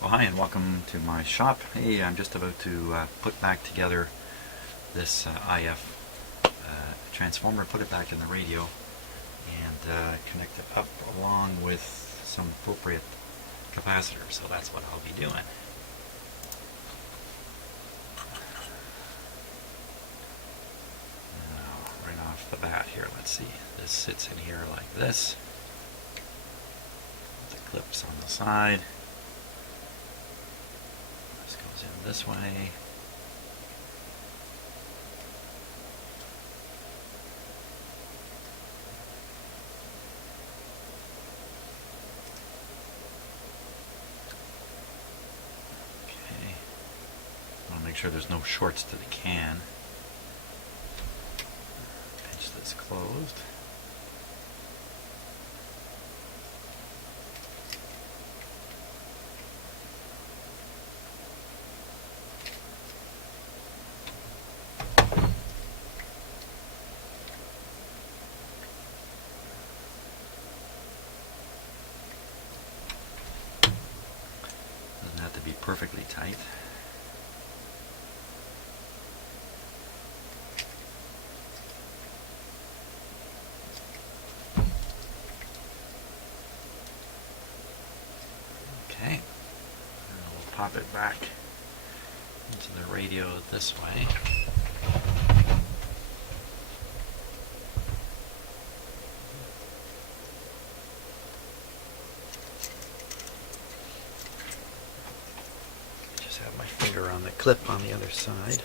Well, hi and welcome to my shop. Hey, I'm just about to put back together this IF transformer, put it back in the radio, and connect it up along with some appropriate capacitors. So that's what I'll be doing. Now, right off the bat here, let's see. This sits in here like this. The clips on the side. This goes in this way. Make sure there's no shorts to the can. Pinch this closed. Doesn't have to be perfectly tight. Okay, and we'll pop it back into the radio this way. Just have my finger on the clip on the other side.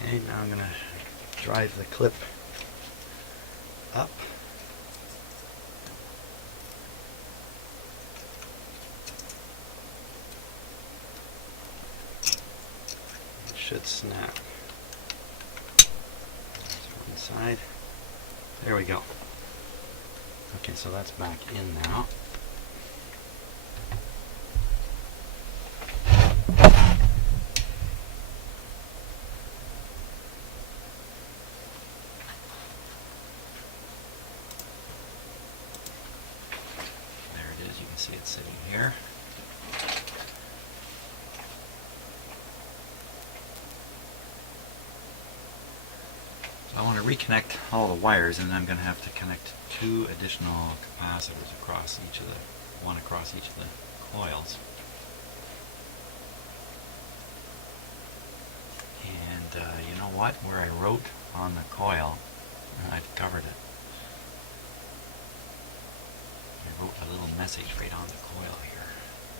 Okay, now I'm going to drive the clip up. It should snap. That's one side. There we go. Okay, so that's back in now. You can see it sitting here. So I want to reconnect all the wires, and then I'm going to have to connect two additional capacitors across each of one across each of the coils. And you know what? Where I wrote on the coil, I've covered it. I wrote a little message right on the coil here.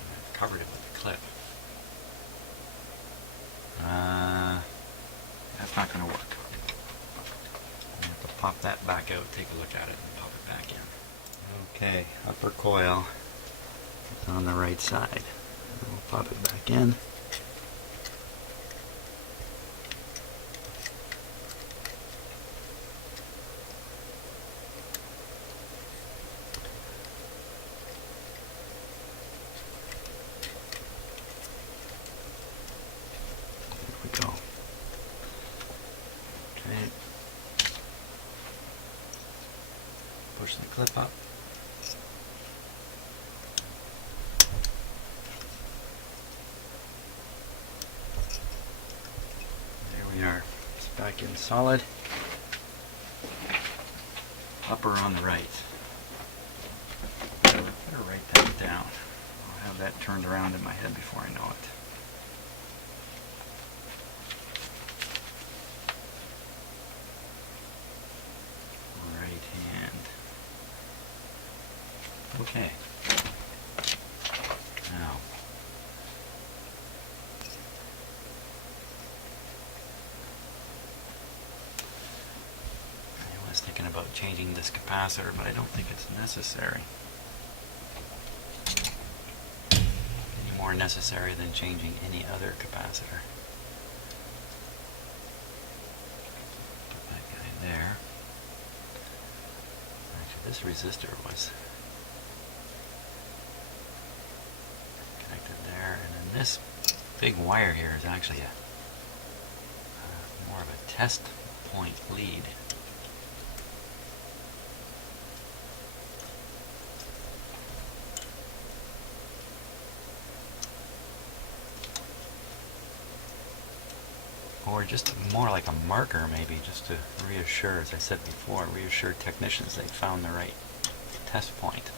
And I've covered it with a clip. That's not going to work. I have to pop that back out, take a look at it, and pop it back in. Okay, upper coil is on the right side. We'll pop it back in. Go. Okay. Push the clip up. There we are. It's back in solid. Upper on the right. Better write that down. I'll have that turned around in my head before I know it. Okay. Now, I was thinking about changing this capacitor, but I don't think it's necessary. Any more necessary than changing any other capacitor. Put that guy there. Actually, this resistor was This big wire here is actually a more of a test point lead. Or just more like a marker, maybe, just to reassure, as I said before, reassure technicians they found the right test point.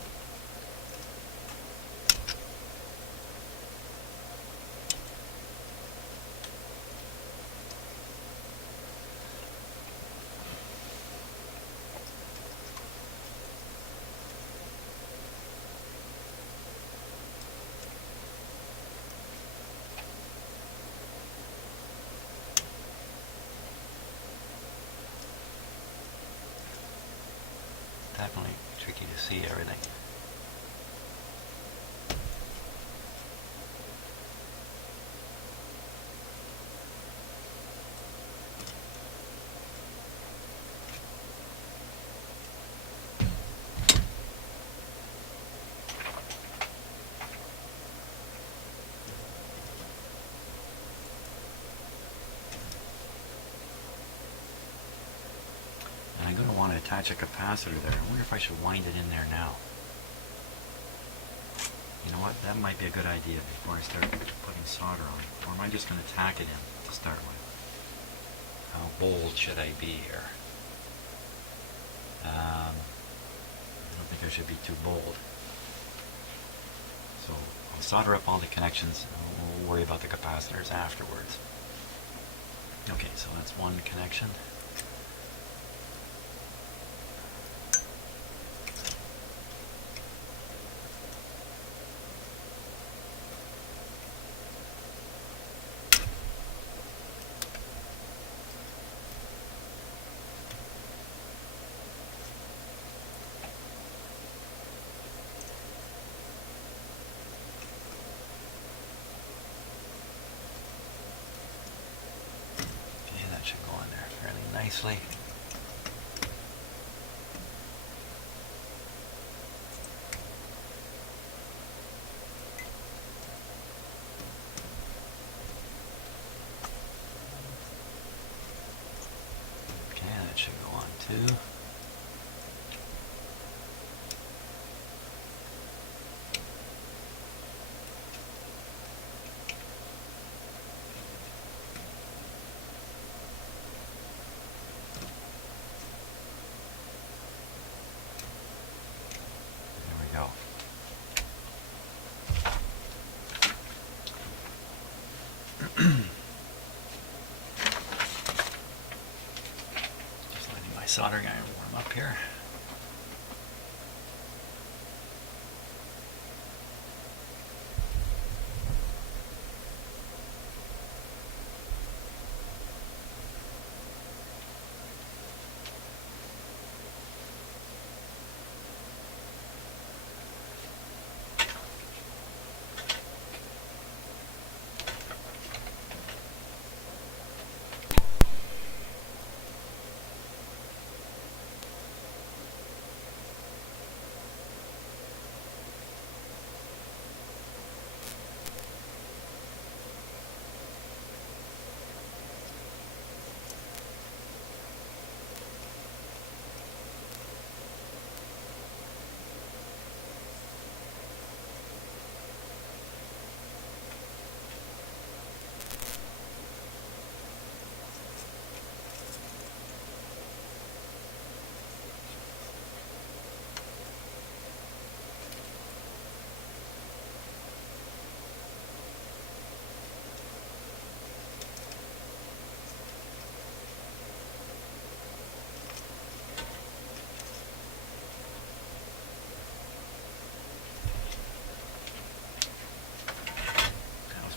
Definitely tricky to see everything. And I'm going to want to attach a capacitor there. I wonder if I should wind it in there now. You know what, that might be a good idea before I start putting solder on it. Or am I just going to tack it in to start with? How bold should I be here? I don't think I should be too bold. So I'll solder up all the connections and we'll worry about the capacitors afterwards. Okay, so that's one connection. Should go in there fairly nicely. Okay, that should go on too. Just letting my soldering iron warm up here.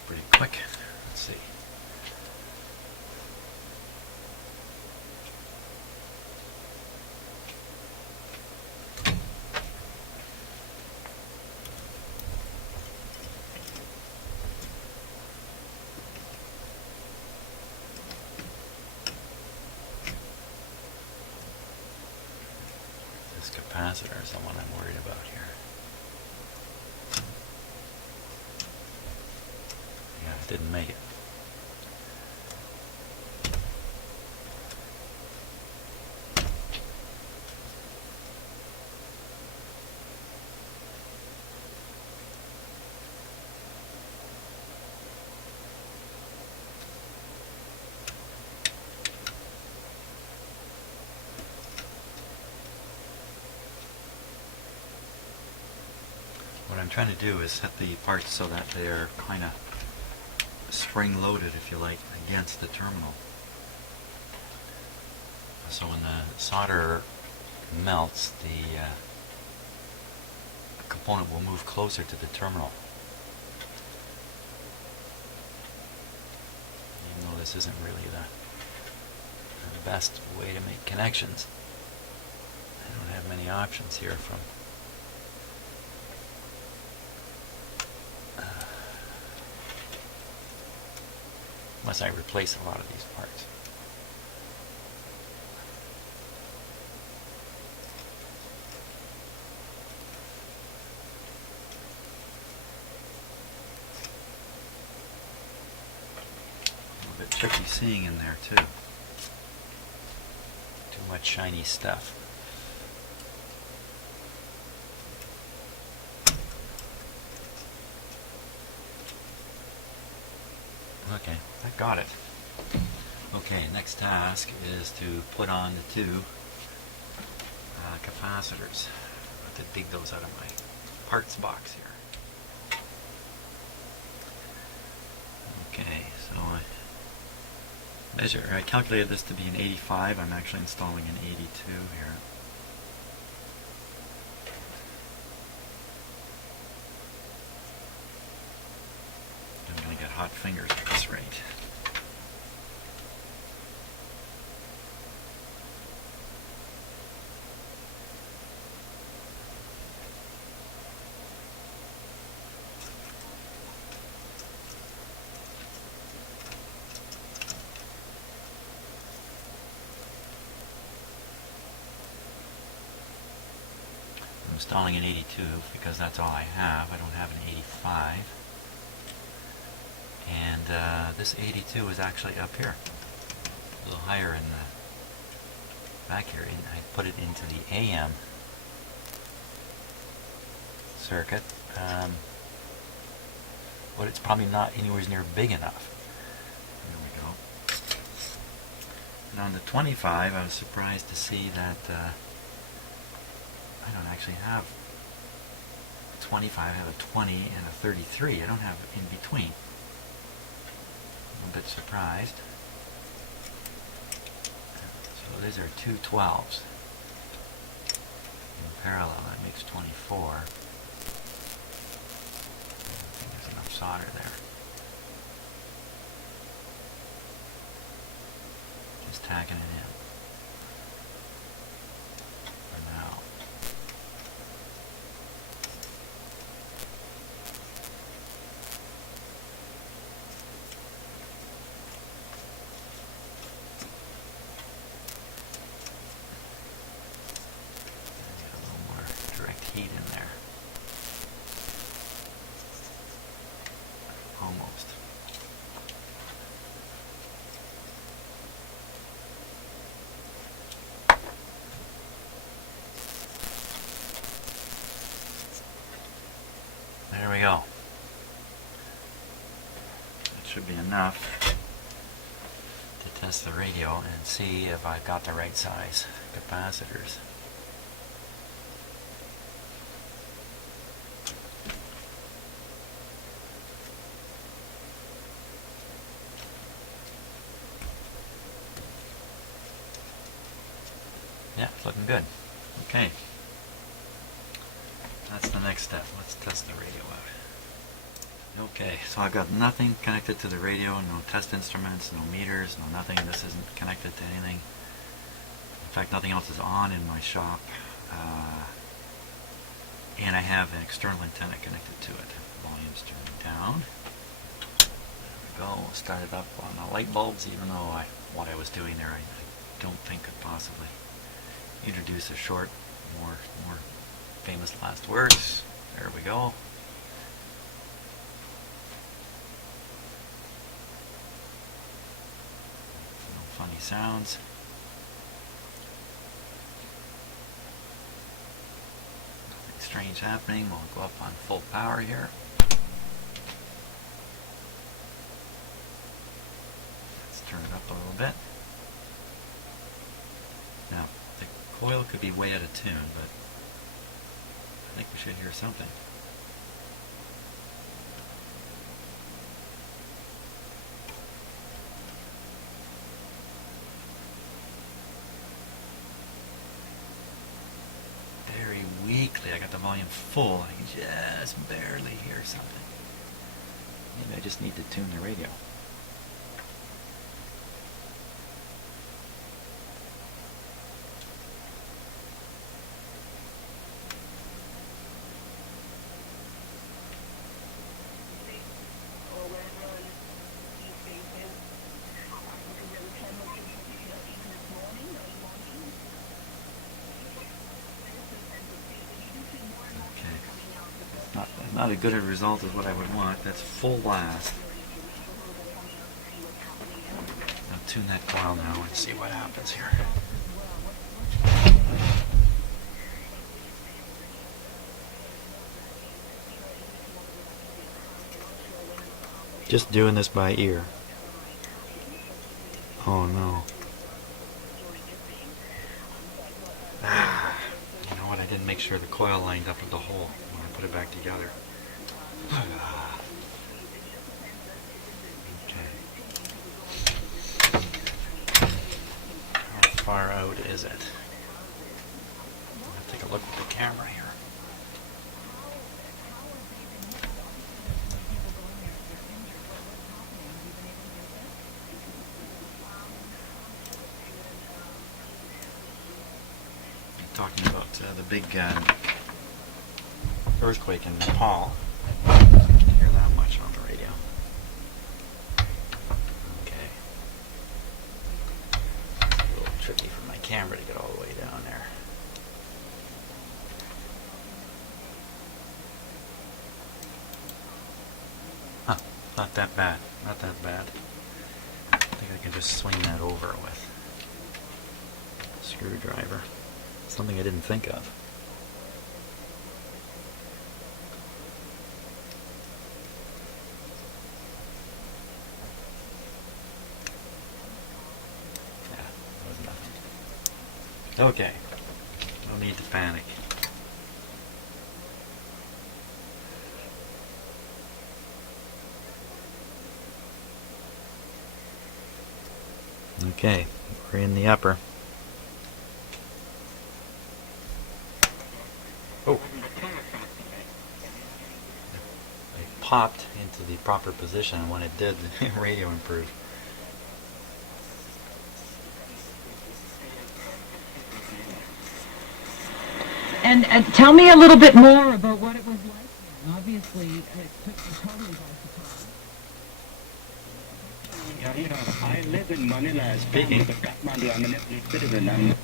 Pretty quick. Let's see. This capacitor is the one I'm worried about here. didn't make it. What I'm trying to do is set the parts so that they're kind of spring-loaded, if you like, against the terminal. So when the solder melts, the component will move closer to the terminal. Even though this isn't really the best way to make connections, I don't have many options here from unless I replace a lot of these parts. A little bit tricky seeing in there too. Too much shiny stuff. Okay, I got it. Okay, next task is to put on the two capacitors. I have to dig those out of my parts box here. Okay, so I calculated this to be an 85. I'm actually installing an 82 here. I'm going to get hot fingers at this rate. I'm installing an 82 because that's all I have. I don't have an 85. And this 82 is actually up here, a little higher in the back here. And I put it into the AM circuit, but it's probably not anywhere near big enough. There we go. And on the 25, I was surprised to see that I don't actually have a 25. I have a 20 and a 33. I don't have in between. A bit surprised. So these are two 12s in parallel. That makes 24. I think there's enough solder there. Just tacking it in for now. Heat in there. Almost. There we go. That should be enough to test the radio and see if I've got the right size capacitors. Yeah, it's looking good. Okay. That's the next step. Let's test the radio out. Okay, so I've got nothing connected to the radio, no test instruments, no meters, no nothing. This isn't connected to anything. In fact, nothing else is on in my shop. And I have an external antenna connected to it. Volume's turning down. There we go. We'll start it up on the light bulbs, even though what I was doing there I don't think could possibly introduce a short, more famous last words. There we go. any sounds. Nothing strange happening. We'll go up on full power here. Let's turn it up a little bit. Now, the coil could be way out of tune, but I think we should hear something. Very weakly. I got the volume full. I can just barely hear something. Maybe I just need to tune the radio. Not as good a result as what I would want. That's full blast. I'll tune that coil now and see what happens here. Just doing this by ear. Oh no. You know what? I didn't make sure the coil lined up with the hole when I put it back together. Okay. How far out is it? I'll take a look at the camera here. Talking about the big earthquake in Nepal. Can't hear that much on the radio. Okay. It's a little tricky for my camera to get all the way down there. Huh, not that bad. Not that bad. I think I can just swing that over with a screwdriver. Something I didn't think of. Yeah, that was nothing. Okay, no need to panic. Okay, we're in the upper. Oh, it popped into the proper position, and when it did, the radio improved. And tell me a little bit more about what it was like. Obviously, it took you totally by surprise. Yeah, I live in Manila. Speaking. I'm an citizen.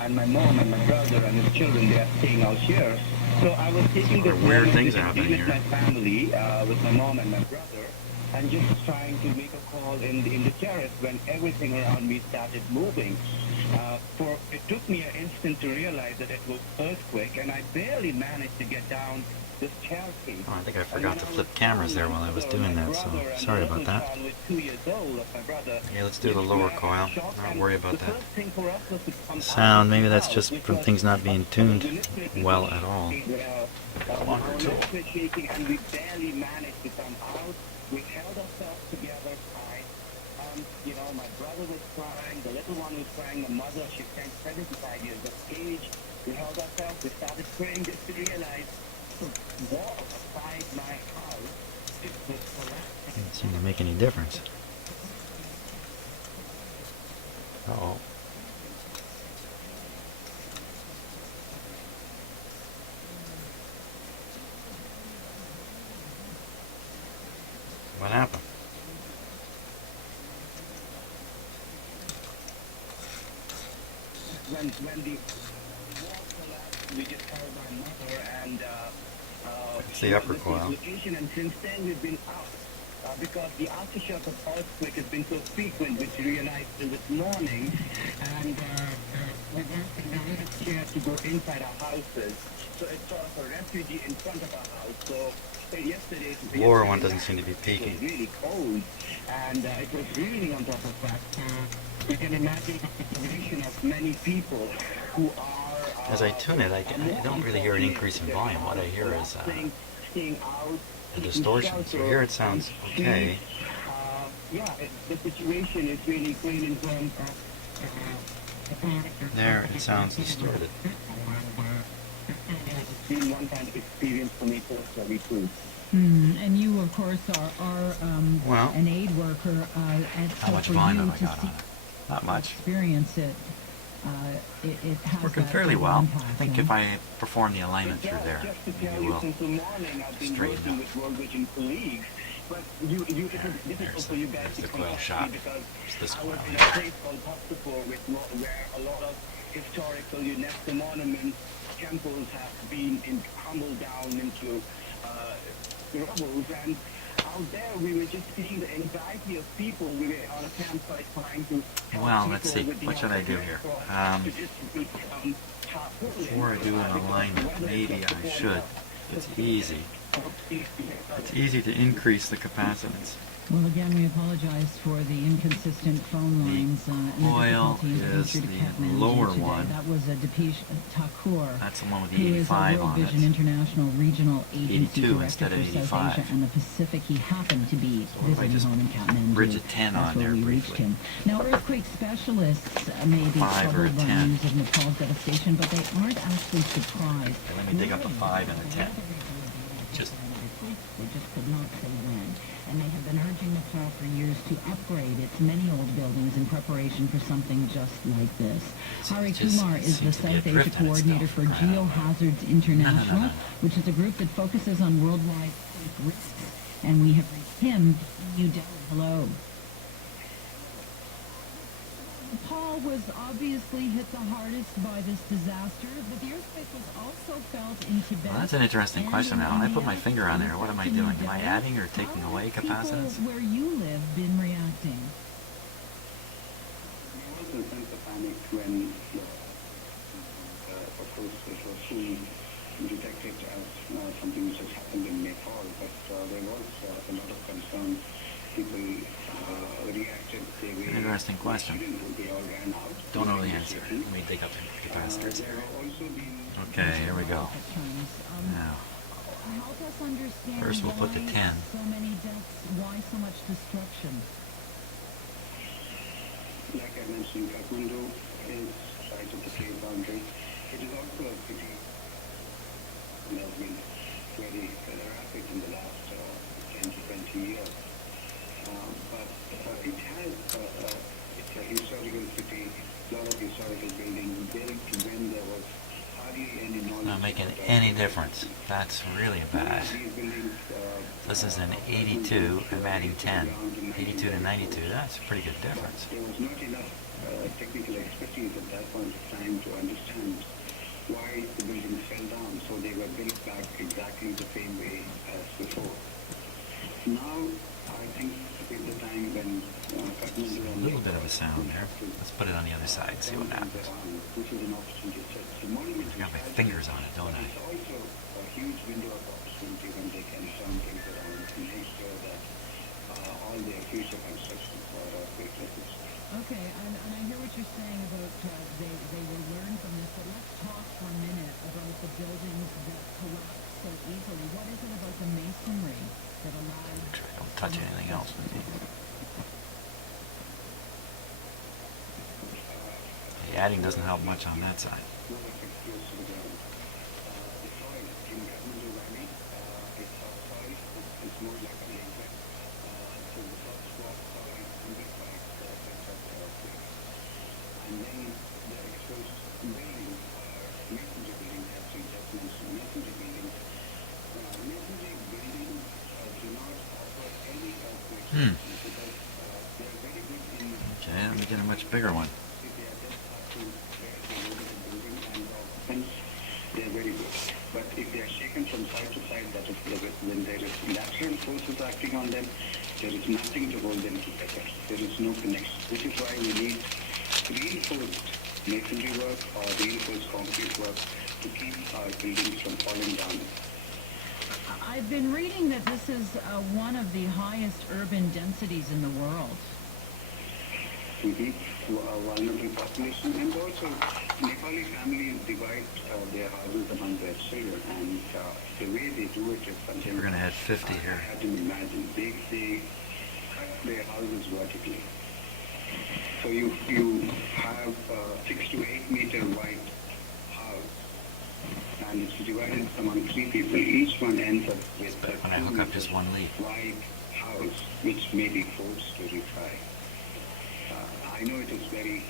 And my mom and my brother and his children, they are staying out here. So I was taking this weird moment things to happening be with here. my family, with my mom and my brother, and just trying to make a call in the terrace when everything around me started moving. It took me an instant to realize that it was earthquake, and I barely managed to get down the staircase. Oh, I think I forgot to flip cameras there while I was doing that, so sorry about that. Okay, let's do the lower coil. Don't worry about that. Sound, maybe that's just from things not being tuned well at all. Longer tool. And we barely managed to come out. We held ourselves together tight. My brother was crying, the little one was crying, my mother, she spent 75 years of age. We held ourselves, we started praying just to realize the wall beside my house, it was collapsing. Didn't seem to make any difference. Uh-oh. What happened? When the wall collapsed, we just held my mother and It's the upper coil. location, and since then we've been out because the aftershock of earthquake has been so frequent, which we realized this morning, and we're asking now we're scared to go inside our houses. So it's sort of a refugee in front of our house. So yesterday, Lower one doesn't seem to be it peaking. was really cold, and it was raining on top of that. You can imagine the situation of many people who are. As I tune it, I don't really hear an increase in volume. What I hear is staying out, a distortion. So here it sounds okay. The situation is really great in terms of. There, it sounds distorted. It's been one kind of experience for me personally too. And you, of course, are Well, an aid worker. And how so much for volume you have I to got on it? Not much. experience it, it has Working that fairly sort of well. impact, I think huh? if I perform the alignment through there, Just to tell maybe you, we'll since the morning I've been straighten working up. with World Vision colleagues, but this is also you guys there's the to coil contact shot. me because It's this I coil was in here. a place called Hospital where a lot of historical UNESCO monuments, temples have been crumbled down into rubble, and out there we were just seeing the anxiety of people. We were on a campsite trying to help Well, let's people see. with the What should I do here? Before I do an alignment, maybe I should. It's easy. It's easy to increase the capacitance. Well, again, we apologize for the inconsistent phone lines and the coil difficulty in getting is through to the Cat Manager lower today. one. That was a Depeche Thakur, That's the one with the who is a 85 World on Vision it. International Regional Agency 82 Director instead of for South 85. Asia and the Pacific. He happened to be So if I visiting just home in Kathmandu. bridge a 10 That's on where there we reached briefly. him. Now, earthquake specialists may be 5 or a troubled by 10. news of Nepal's devastation, but they aren't actually surprised. Okay, let me dig up a 5 and a 10. Just They just could not say when. And they have been urging Nepal for years to upgrade its many old buildings in preparation for something just like this. Hari just Kumar is the seems to be a South Asia drift in it coordinator still. for Geohazards International, No. which is a group that focuses on worldwide quake risks. And we have reached him in New Delhi. Hello. Nepal was obviously hit the hardest by this disaster, but the earthquake was also felt in Tibet. Well, that's an interesting and question now. When I put my India. finger on there, what am I doing? Am I adding or How taking have away people capacitance? where you live been reacting? We also sense the panic when, of course, it was soon detected as something which has happened in Nepal, but there was a lot of concern. People reacted. Interesting question. They all ran out. Don't know the answer. Let me dig up the capacitors. There have also been. Okay, here we go. Terms. Now, Help us understand first we'll put the why 10. so many deaths, why so much destruction. Like I mentioned, Kathmandu is right at the state boundary. It is also a city that has been very rapid in the last 10 to 20 years. But it has it's a historical city, a lot of historical buildings built when there was hardly any knowledge. Not making about any difference. That's really bad. these buildings. This is an 82. I'm adding 10. 82 to 92. That's a pretty good difference. There was not enough technical expertise at that point of time to understand why the buildings fell down, so they were built back exactly the same way as before. Now, I think is the time when Kathmandu A little bit of a sound there. Let's put it on the other side, see what happens. This is an opportunity. The monument I got my fingers on it, don't I? is also a huge window of opportunity when they can turn things around and make sure that all their future construction for earthquake resistance. Okay, and I hear what you're saying about they will learn from this, but let's talk for a minute about the buildings that collapse so easily. What is it about the masonry that allowed... Make sure I don't touch anything else. The adding doesn't help much on that side. No effect close to the ground. The soil in Kathmandu Valley, it's soft soil. It's more like a lake. So the soft soil amplifies the effect of the earthquake. And then the exposed buildings are masonry buildings, as we just mentioned. Masonry buildings do not offer any earthquake because they are very good in. Okay, let me get a much bigger one. They're very good. But if they are shaken from side to side, that is when there is lateral forces acting on them, There is nothing to hold them together. There is no connection. Which is why we need reinforced masonry work or reinforced concrete work to keep our buildings from falling down. I've been reading that this is one of the highest urban densities in the world. Vulnerable population, and also Nepali families divide their houses among their children, and the way they do it is something We're going to hit 50 I here. hadn't imagined. They cut their houses vertically. So you have a 6 to 8 meter wide house, and it's divided among 3 people. Each one ends up with a When I hook up just one lead. wide house, which may be 4-story high. I know it is very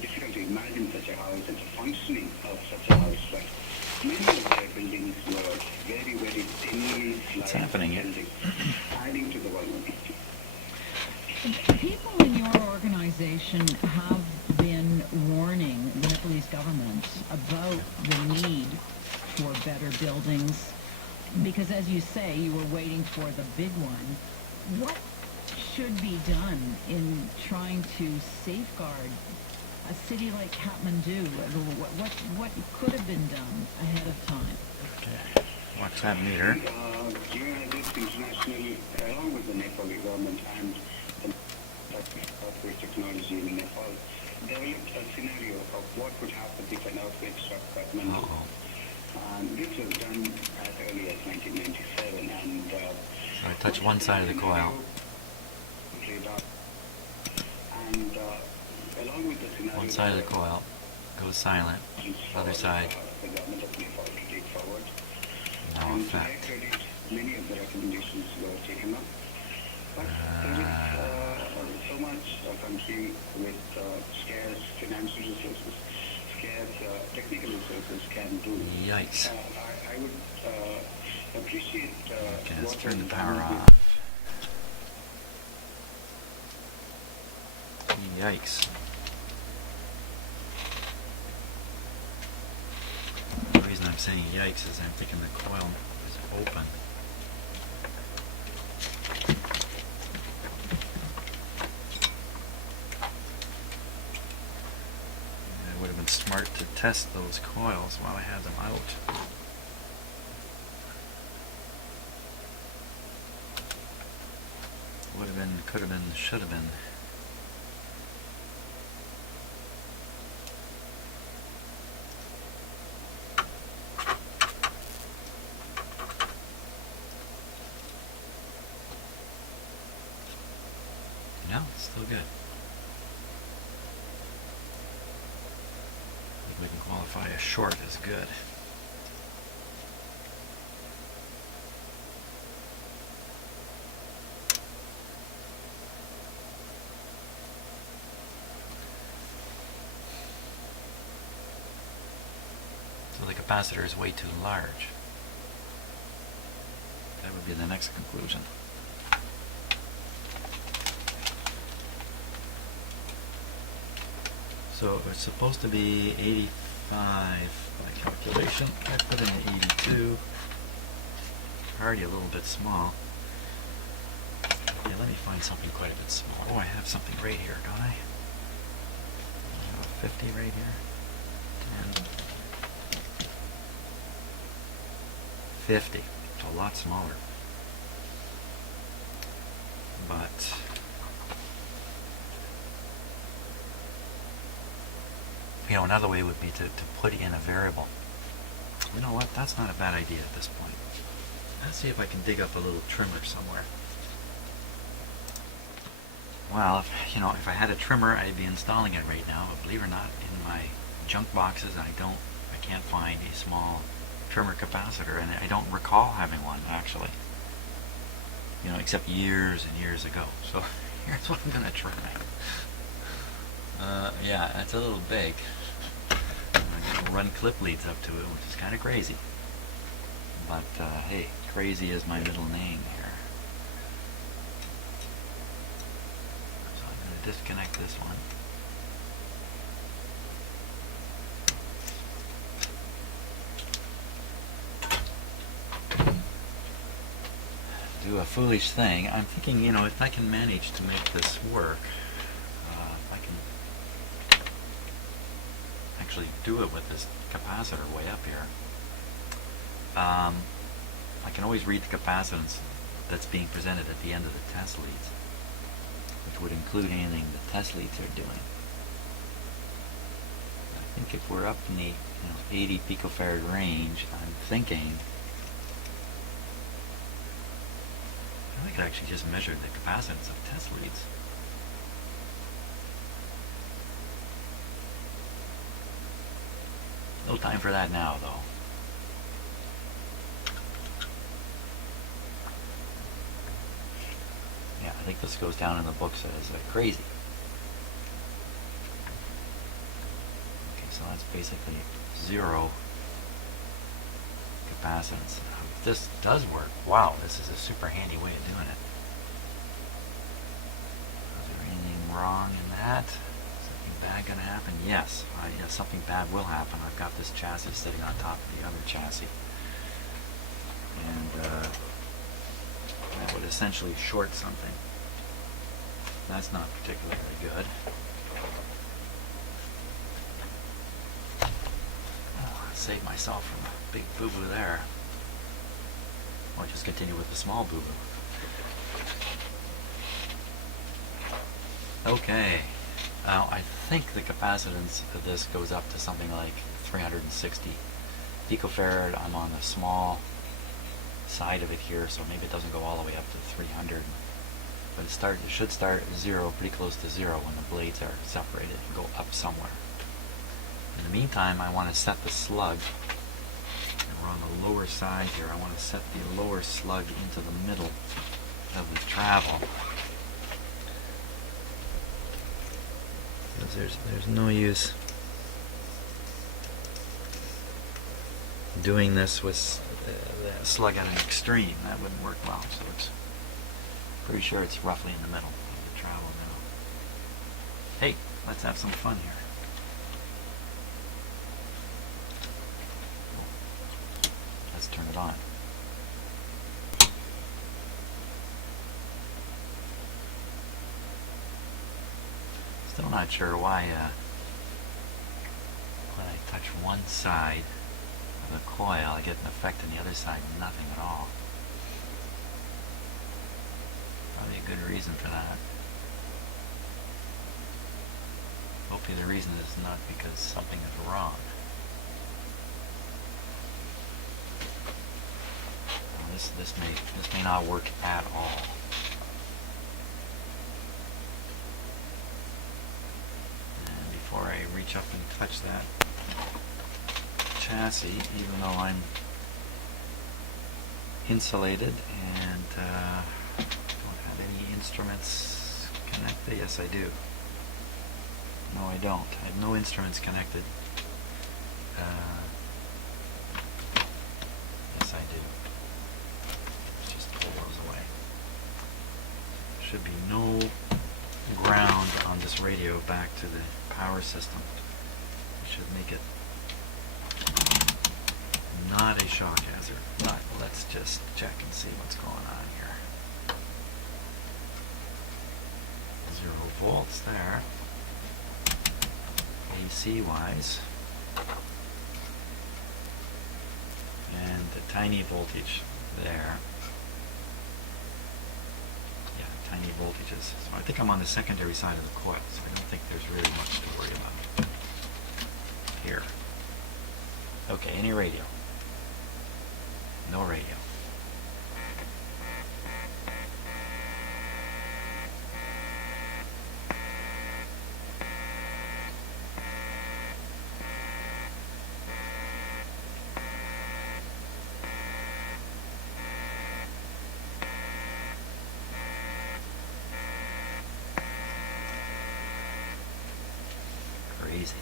difficult to imagine such a house and the functioning of such a house, but many of their buildings were very, very thinly What's sliced happening here? buildings, adding to the vulnerability. People in your organization have been warning the Nepalese government about the need for better buildings because, as you say, you were waiting for the big one. What should be done in trying to safeguard a city like Kathmandu? What could have been done ahead of time? Okay. Watch that meter. Geologists internationally, along with the Nepali government and the earthquake technology in Nepal, developed a scenario of what would happen if an earthquake struck Kathmandu. And this was done as early as 1997, and So I touch one side of the coil. And along with the scenario, One side of the coil goes silent. The other side, the government of Nepal to take forward. no And to their effect. credit, many of the recommendations were taken up. But there is so much a country with scarce financial resources, scarce technical resources can do. Yikes. I would appreciate Okay, let's what turn the was power done with off. Yikes. The reason I'm saying yikes is I'm thinking the coil is open. It would have been smart to test those coils while I had them out. Would have been, could have been, should have been. No, it's still good. I think we can qualify a short as good. So the capacitor is way too large. That would be the next conclusion. So it's supposed to be 85 by calculation. I put in 82. Already a little bit small. Yeah, let me find something quite a bit smaller. Oh, I have something right here, don't I? I have a 50 right here. 10. 50. It's a lot smaller. But another way would be to put in a variable. You know what? That's not a bad idea at this point. Let's see if I can dig up a little trimmer somewhere. Well, if I had a trimmer, I'd be installing it right now. But believe it or not, in my junk boxes, I can't find a small trimmer capacitor, and I don't recall having one actually. Except years and years ago. So here's what I'm gonna try. Yeah, it's a little big. I'm gonna run clip leads up to it, which is kind of crazy. But hey, crazy is my middle name here. So I'm gonna disconnect this one. do a foolish thing. I'm thinking, if I can manage to make this work, if I can actually do it with this capacitor way up here, I can always read the capacitance that's being presented at the end of the test leads, which would include anything the test leads are doing. I think if we're up in the 80 picofarad range, I'm thinking I could actually just measure the capacitance of test leads. No time for that now, though. Yeah, I think this goes down in the books as crazy. Okay, so that's basically 0 capacitance. If this does work, wow, this is a super handy way of doing it. Is there anything wrong in that? Something bad going to happen? Yes, something bad will happen. I've got this chassis sitting on top of the other chassis. And that would essentially short something. That's not particularly good. Save myself from a big boo-boo there. Or just continue with the small boo-boo. Okay. Now I think the capacitance of this goes up to something like 360 picofarad. I'm on the small side of it here, so maybe it doesn't go all the way up to 300. But it should start at 0, pretty close to 0 when the blades are separated and go up somewhere. In the meantime, I want to set the slug, and we're on the lower side here. I want to set the lower slug into the middle of the travel. Because there's no use doing this with the slug at an extreme. That wouldn't work well. So it's pretty sure it's roughly in the middle of the travel now. Hey, let's have some fun here. Let's turn it on. Still not sure why when I touch one side of the coil I get an effect on the other side, nothing at all. Probably a good reason for that. Hopefully the reason is not because something is wrong. This may not work at all. And before I reach up and touch that chassis, even though I'm insulated and don't have any instruments connected. Yes, I do. No, I don't. I have no instruments connected. Yes, I do. Just pull those away. Should be no ground on this radio back to the power system. We should make it not a shock hazard. But let's just check and see what's going on here. 0 volts there. AC wise. And the tiny voltage there. Yeah, tiny voltages. So I think I'm on the secondary side of the coil, so I don't think there's really much to worry about here. Okay, any radio? No radio. Crazy.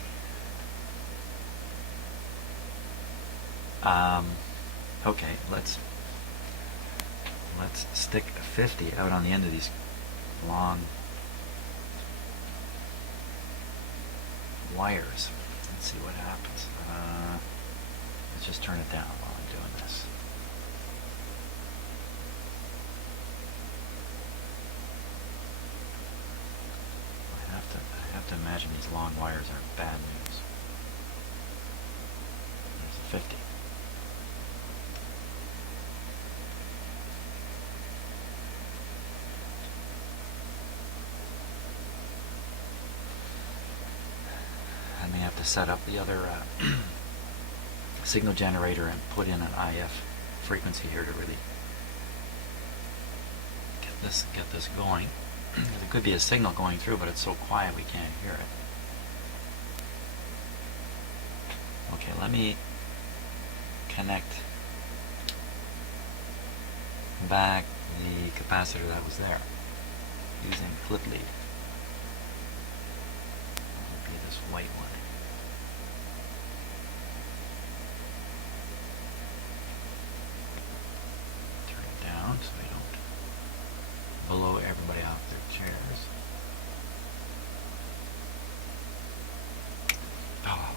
Okay, let's stick 50 out on the end of these long wires and see what happens. Let's just turn it down while I'm doing this. long wires are bad news. There's a 50. I may have to set up the other signal generator and put in an IF frequency here to really get this going. There could be a signal going through, but it's so quiet we can't hear it. Okay, let me connect back the capacitor that was there using flip lead. It'll be this white one. Turn it down so we don't blow everybody off their chairs. Oh.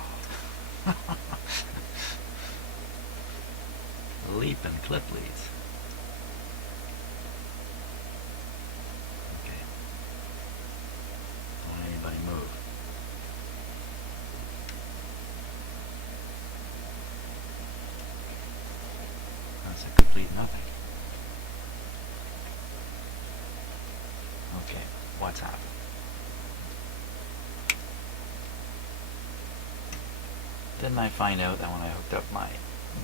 Leap and clip leads. Okay. Don't let anybody move. That's a complete nothing. Okay, what's happened? Didn't I find out that when I hooked up my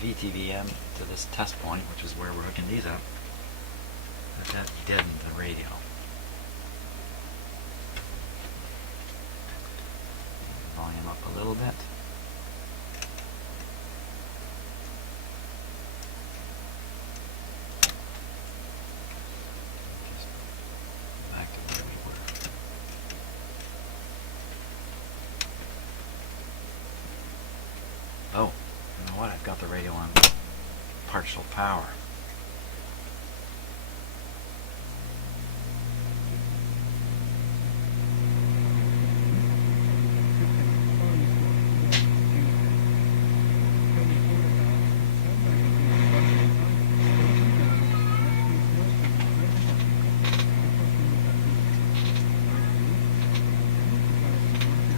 VTVM to this test point, which is where we're hooking these up, that deadened the radio. Volume up a little bit. Just back to where we were. Oh, you know what? I've got the radio on partial power.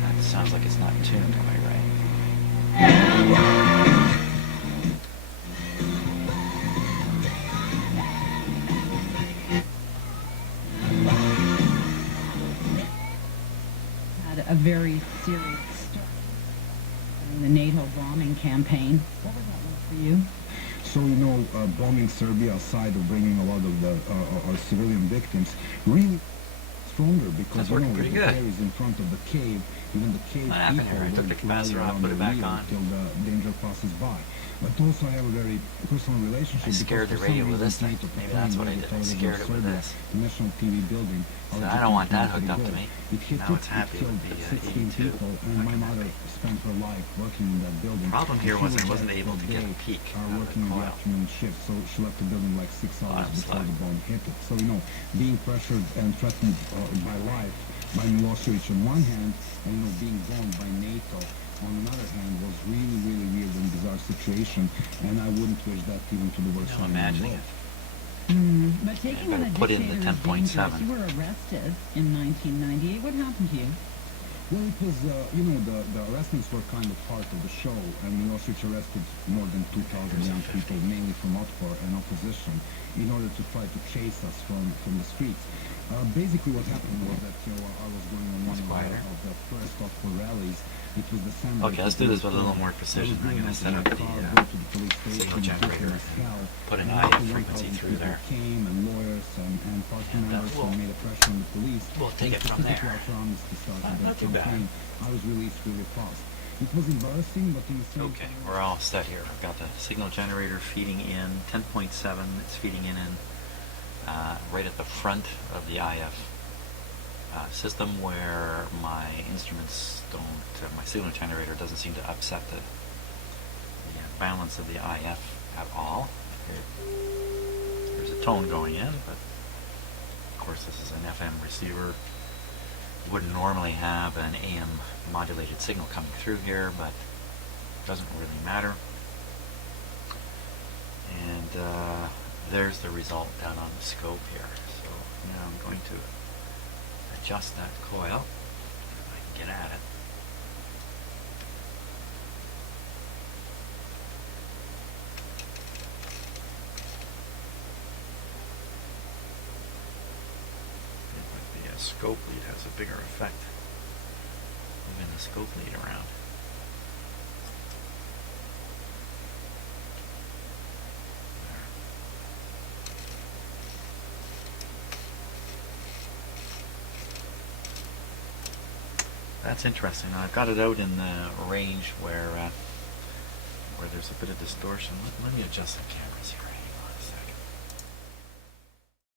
That sounds like it's not tuned quite right. A very serious start in the NATO bombing campaign. What was that like for you? So, bombing Serbia, aside of bringing a lot of the our civilian victims, really stronger because That's working pretty the good. areas in front of the cave, even the cave What happened people here? I took will the capacitor rally off, around put it the back wheel on. till the danger passes by. But also I have a very personal relationship. I scared because the for some radio with reason this thing. NATO Maybe that's what I proclaimed did. I radio scared it with Serbia, this. The national TV building. So I don't want that hooked up to me. It hit Now it, it's happy it with killed the 16 82. people, and my Fucking mother happy. spent her life working in that building. Problem here And was she I wasn't there able for to get a days, peek out of the working in the coil. afternoon shift, so she left the building like 6 hours I'm before slow. the bomb hit it. So being pressured and threatened by life by Milosevic on one hand, and being bombed by NATO on another hand was really, really weird and bizarre situation, and I wouldn't wish that even to the worst No, enemy in the imagining world. it. But taking on better a put in the dictator is 10.7. dangerous. You were arrested in 1998. What happened to you? Well, it was, the arrestings were kind of part of the show, and Milosevic arrested more than 2,000 young people, mainly from Otpor and opposition, in order to try to chase us from the streets. Basically what happened was that, I was going on one of the first Otpor rallies. It was December. Okay, let's do this with a little more precision. I'm going to set up the signal generator and put an IF frequency through there. Came and lawyers and party And, members we'll- made a pressure on the police. We'll take it from there. Not too bad. I was released really fast. It was embarrassing, but in the same Okay, time, we're all set here. I've got the signal generator feeding in 10.7. It's feeding in right at the front of the IF system where my instruments don't, my signal generator doesn't seem to upset the balance of the IF at all. There's a tone going in, but of course this is an FM receiver. You wouldn't normally have an AM modulated signal coming through here, but it doesn't really matter. And there's the result down on the scope here. So now I'm going to adjust that coil if I can get at it. scope lead has a bigger effect. Moving the scope lead around. That's interesting. Now I've got it out in the range where there's a bit of distortion. Let me adjust the cameras here.